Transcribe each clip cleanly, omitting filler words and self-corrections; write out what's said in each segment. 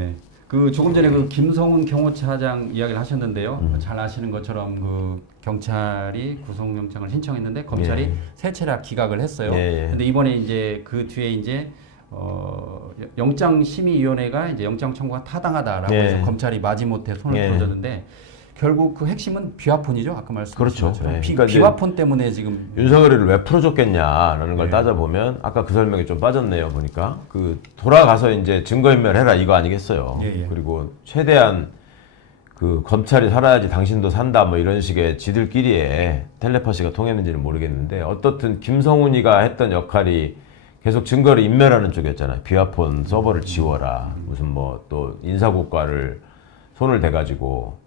네. 그 조금 전에 그 김성훈 경호차장 이야기를 하셨는데요. 잘 아시는 것처럼 그 경찰이 구속영장을 신청했는데 검찰이 예. 세 차례 기각을 했어요. 예, 예. 근데 이번에 이제 그 뒤에 이제 영장심의위원회가 이제 영장 청구가 타당하다라고 예. 해서 검찰이 마지못해 손을 예. 들어줬는데 결국 그 핵심은 비화폰이죠. 아까 말씀하신 그렇죠. 것처럼 예. 그러니까 비화폰 때문에 지금 윤석열이를 왜 풀어줬겠냐라는 걸 예. 따져보면 아까 그 설명이 좀 빠졌네요. 보니까 그 돌아가서 이제 증거인멸해라 이거 아니겠어요. 예, 예. 그리고 최대한 그 검찰이 살아야지 당신도 산다 뭐 이런 식의 지들끼리의 텔레파시가 통했는지는 모르겠는데 어떻든 김성훈이가 했던 역할이 계속 증거를 인멸하는 쪽이었잖아요. 비화폰 서버를 지워라. 무슨 뭐 또 인사고과를 손을 대가지고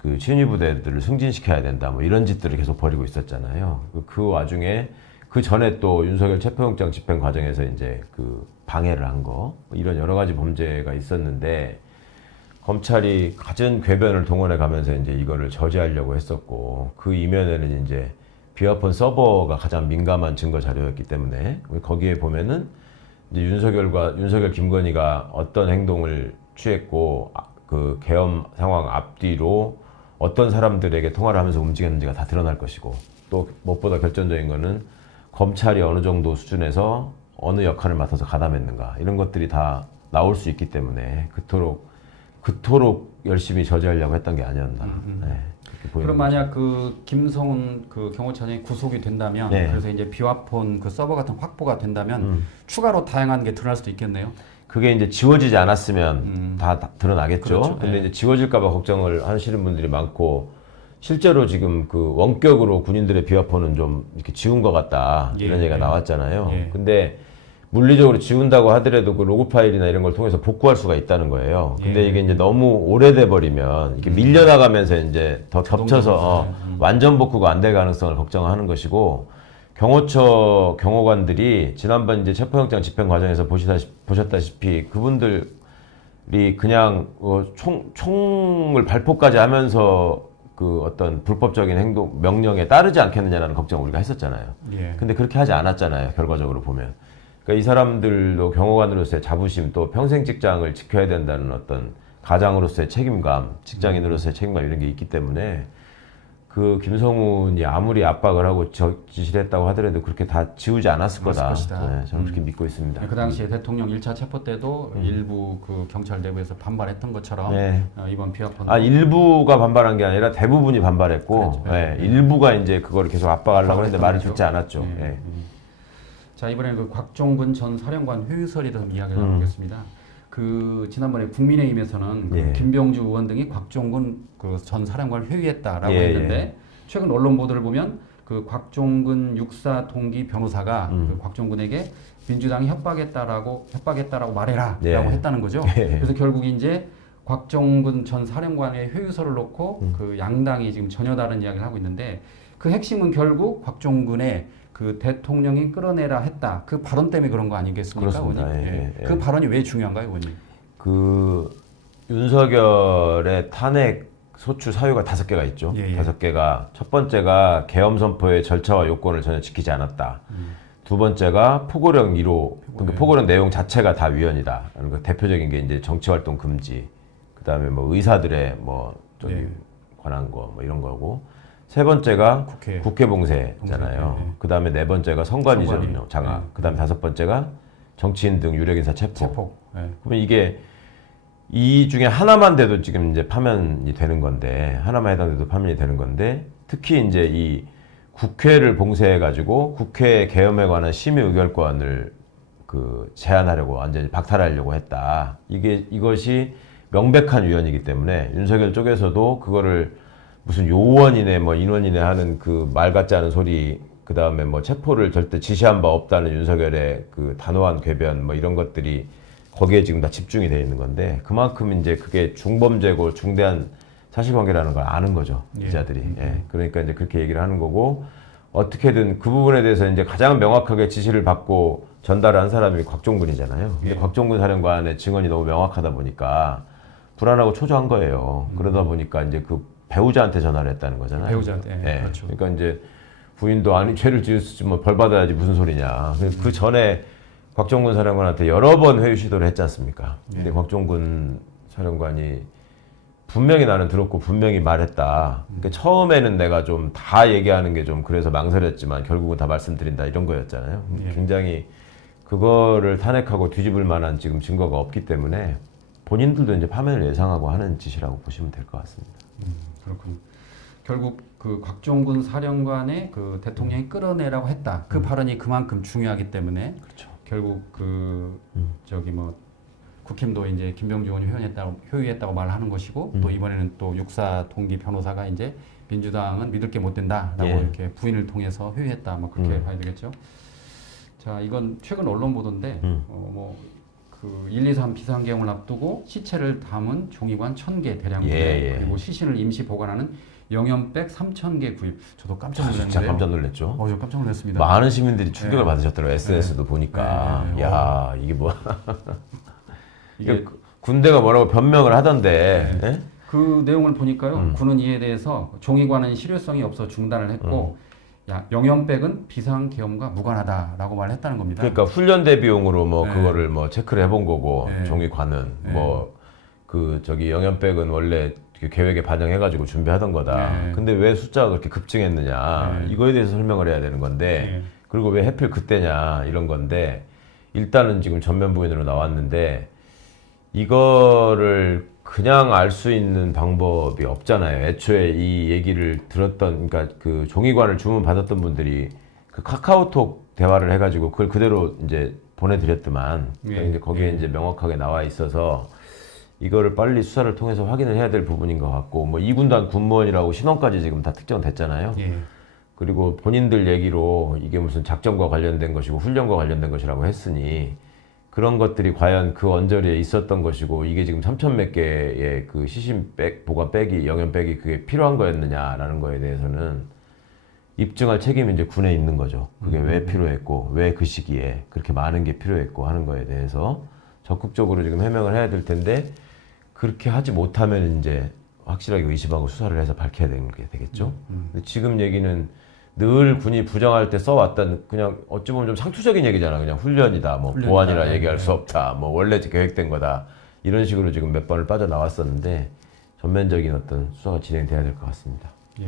그 친위부대들을 승진시켜야 된다. 뭐 이런 짓들을 계속 벌이고 있었잖아요. 그 와중에 그 전에 또 윤석열 체포영장 집행 과정에서 이제 그 방해를 한 거, 이런 여러 가지 범죄가 있었는데 검찰이 갖은 궤변을 동원해 가면서 이제 이거를 저지하려고 했었고 그 이면에는 이제 비화폰 서버가 가장 민감한 증거 자료였기 때문에 거기에 보면은 이제 윤석열 김건희가 어떤 행동을 취했고 그 계엄 상황 앞뒤로 어떤 사람들에게 통화를 하면서 움직였는지가 다 드러날 것이고 또 무엇보다 결정적인 거는 검찰이 어느 정도 수준에서 어느 역할을 맡아서 가담했는가 이런 것들이 다 나올 수 있기 때문에 그토록 열심히 저지하려고 했던 게 아니었나. 네, 그렇게 보이는 그럼 만약 그 김성훈 그 경호차장이 구속이 된다면 네. 그래서 이제 비화폰 그 서버 같은 확보가 된다면 추가로 다양한 게 드러날 수도 있겠네요. 그게 이제 지워지지 않았으면 다 드러나겠죠. 그렇죠. 근데 네. 이제 지워질까봐 걱정을 하시는 분들이 많고, 실제로 지금 그 원격으로 군인들의 비화폰은 좀 이렇게 지운 것 같다. 예, 이런 얘기가 예. 나왔잖아요. 예. 근데 물리적으로 지운다고 하더라도 그 로그 파일이나 이런 걸 통해서 복구할 수가 있다는 거예요. 근데 예. 이게 이제 너무 오래돼 버리면 이게 밀려나가면서 이제 더 겹쳐서 완전 복구가 안 될 가능성을 걱정하는 것이고, 경호처 경호관들이 지난번 이제 체포영장 집행 과정에서 보셨다시피 그분들이 그냥 총을 발포까지 하면서 그 어떤 불법적인 행동 명령에 따르지 않겠느냐라는 걱정을 우리가 했었잖아요. 예. 근데 그렇게 하지 않았잖아요. 결과적으로 보면. 그러니까 이 사람들도 경호관으로서의 자부심, 또 평생 직장을 지켜야 된다는 어떤 가장으로서의 책임감, 직장인으로서의 책임감 이런 게 있기 때문에 그 김성훈이 아무리 압박을 하고 지시를 했다고 하더라도 그렇게 다 지우지 않았을 거다. 네, 저는 그렇게 믿고 있습니다. 그 당시에 대통령 1차 체포 때도 일부 그 경찰 내부에서 반발했던 것처럼 네. 이번 비화폰 일부가 반발한 게 아니라 대부분이 반발했고, 그렇죠. 네, 일부가 이제 그걸 계속 압박하려고 했는데 말을 거죠. 듣지 않았죠. 네. 네. 자, 이번에는 그 곽종근 전 사령관 회유설에 대해서 이야기를 나누겠습니다. 그 지난번에 국민의힘에서는 그 예. 김병주 의원 등이 곽종근 그 전 사령관을 회유했다라고 예, 했는데 예. 최근 언론 보도를 보면 그 곽종근 육사 동기 변호사가 그 곽종근에게 민주당이 협박했다라고 말해라라고 예. 했다는 거죠. 예. 그래서 결국 이제 곽종근 전 사령관의 회유설을 놓고 그 양당이 지금 전혀 다른 이야기를 하고 있는데 그 핵심은 결국 곽종근의 그 대통령이 끌어내라 했다. 그 발언 때문에 그런 거 아니겠습니까, 그렇습니다. 의원님? 예, 예. 그 발언이 왜 중요한가요, 의원님? 그 윤석열의 탄핵 소추 사유가 5개가 있죠. 예, 예. 5개가 첫 번째가 계엄 선포의 절차와 요건을 전혀 지키지 않았다. 두 번째가 포고령 1호, 그러니까 포고령 내용 자체가 다 위헌이다. 그러니까 대표적인 게 이제 정치활동 금지, 그 다음에 뭐 의사들의 뭐 저기 예. 관한 거 뭐 이런 거고. 세 번째가 국회 봉쇄잖아요. 봉쇄, 예. 그 다음에 네 번째가 선관위 선관위. 장악. 예. 그 다음에 5번째가 정치인 등 유력인사 체포. 예. 그러면 이게 이 중에 하나만 돼도 지금 이제 파면이 되는 건데, 하나만 해당돼도 파면이 되는 건데, 특히 이제 이 국회를 봉쇄해 가지고 국회 개엄에 관한 심의 의결권을 그 제한하려고 완전히 박탈하려고 했다. 이것이 명백한 위헌이기 때문에 윤석열 쪽에서도 그거를 무슨 요원이네 뭐 인원이네 하는 그 말 같지 않은 소리, 그 다음에 뭐 체포를 절대 지시한 바 없다는 윤석열의 그 단호한 궤변 뭐 이런 것들이 거기에 지금 다 집중이 되어 있는 건데, 그만큼 이제 그게 중범죄고 중대한 사실관계라는 걸 아는 거죠, 예. 기자들이. 예. 그러니까 이제 그렇게 얘기를 하는 거고, 어떻게든 그 부분에 대해서 이제 가장 명확하게 지시를 받고 전달한 사람이 곽종근이잖아요. 근데 예. 곽종근 사령관의 증언이 너무 명확하다 보니까 불안하고 초조한 거예요. 그러다 보니까 이제 그 배우자한테 전화를 했다는 거잖아요. 배우자한테. 예. 그렇죠. 그러니까 이제 부인도 아니 죄를 지었으면 벌 받아야지 무슨 소리냐. 그 전에 곽종근 사령관한테 여러 번 회유 시도를 했지 않습니까? 근데 예. 곽종근 사령관이 분명히 나는 들었고 분명히 말했다. 그러니까 처음에는 내가 좀 다 얘기하는 게 좀 그래서 망설였지만 결국은 다 말씀드린다 이런 거였잖아요. 예. 굉장히 그거를 탄핵하고 뒤집을 만한 지금 증거가 없기 때문에 본인들도 이제 파면을 예상하고 하는 짓이라고 보시면 될 것 같습니다. 그렇군요. 결국 그 곽종근 사령관의 그 대통령이 끌어내라고 했다. 그 발언이 그만큼 중요하기 때문에 그렇죠. 결국 그 저기 뭐 국힘도 이제 김병주 의원이 효유했다고 말하는 것이고 또 이번에는 또 육사 동기 변호사가 이제 민주당은 믿을 게 못 된다라고 예. 이렇게 부인을 통해서 효유했다. 뭐 그렇게 봐야 되겠죠. 자, 이건 최근 언론 보도인데 그 1, 2, 3 비상계엄을 앞두고 시체를 담은 종이관 1,000개 대량 구입 예. 그리고 시신을 임시 보관하는 영연백 3,000개 구입. 저도 깜짝 놀랐는데요. 진짜 깜짝 놀랐죠. 저 깜짝 놀랐습니다. 많은 시민들이 충격을 네. 받으셨더라고요. SNS도 보니까. 네. 야 이게 뭐 이게 군대가 뭐라고 변명을 하던데 예? 그 내용을 보니까요. 군은 이에 대해서 종이관은 실효성이 없어 중단을 했고 영연백은 비상계엄과 무관하다라고 말했다는 겁니다. 그러니까 훈련 대비용으로 뭐 네. 그거를 뭐 체크를 해본 거고 네. 종이관은 네. 뭐 그 저기 영연백은 원래 그 계획에 반영해가지고 준비하던 거다. 네. 근데 왜 숫자가 그렇게 급증했느냐 네. 이거에 대해서 설명을 해야 되는 건데 네. 그리고 왜 하필 그때냐 이런 건데 일단은 지금 전면 부인으로 나왔는데 이거를 그냥 알 수 있는 방법이 없잖아요. 애초에 이 얘기를 들었던, 그러니까 그 종이관을 주문 받았던 분들이 그 카카오톡 대화를 해가지고 그걸 그대로 이제 보내드렸더만 예. 이제 거기에 이제 명확하게 나와 있어서 이거를 빨리 수사를 통해서 확인을 해야 될 부분인 것 같고 뭐 2군단 군무원이라고 신원까지 지금 다 특정됐잖아요. 예. 그리고 본인들 얘기로 이게 무슨 작전과 관련된 것이고 훈련과 관련된 것이라고 했으니 그런 것들이 과연 그 언저리에 있었던 것이고 이게 지금 3,000 몇 개의 그 시신 보관백이 영연백이 그게 필요한 거였느냐라는 거에 대해서는 입증할 책임이 이제 군에 있는 거죠. 그게 왜 필요했고 왜 그 시기에 그렇게 많은 게 필요했고 하는 거에 대해서 적극적으로 지금 해명을 해야 될 텐데 그렇게 하지 못하면 이제 확실하게 의심하고 수사를 해서 밝혀야 되는 게 되겠죠. 근데 지금 얘기는 늘 군이 부정할 때 써왔던 그냥 어찌 보면 좀 상투적인 얘기잖아. 그냥 훈련이다, 뭐 훈련이다. 보안이라 네. 얘기할 수 없다, 뭐 원래 계획된 거다 이런 식으로 지금 몇 번을 빠져나왔었는데 전면적인 어떤 수사가 진행돼야 될 것 같습니다.